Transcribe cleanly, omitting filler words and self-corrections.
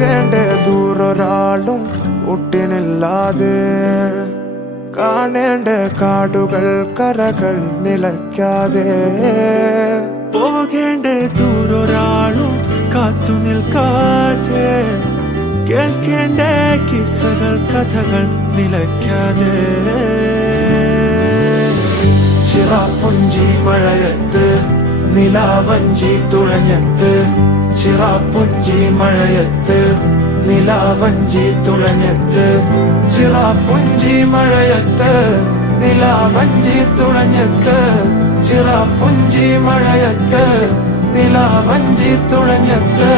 പോകേണ്ട ദൂരൊരാളും ഒട്ടിനില്ലാതെ കാണേണ്ട കാടുകൾ കരകൾ നിലയ്ക്കാതെ പോകേണ്ട ദൂരൊരാളും കാത്തു നിൽക്കാതെ കേൾക്കേണ്ട കിസ്സകൾ കഥകൾ നിലയ്ക്കാതെ ചിറാപ്പുഞ്ചി മഴയത്ത് നിലാവഞ്ചി തുഴഞ്ഞത്ത് ചിറാപ്പുഞ്ചി മഴയത്ത് നിലാവഞ്ചി തുഴഞ്ഞത്ത് ചിറാപ്പുഞ്ചി മഴയത്ത് നിലാവഞ്ചി തുഴഞ്ഞത്ത് ചിറാപ്പുഞ്ചി മഴയത്ത് നിലാവഞ്ചി തുഴഞ്ഞത്ത്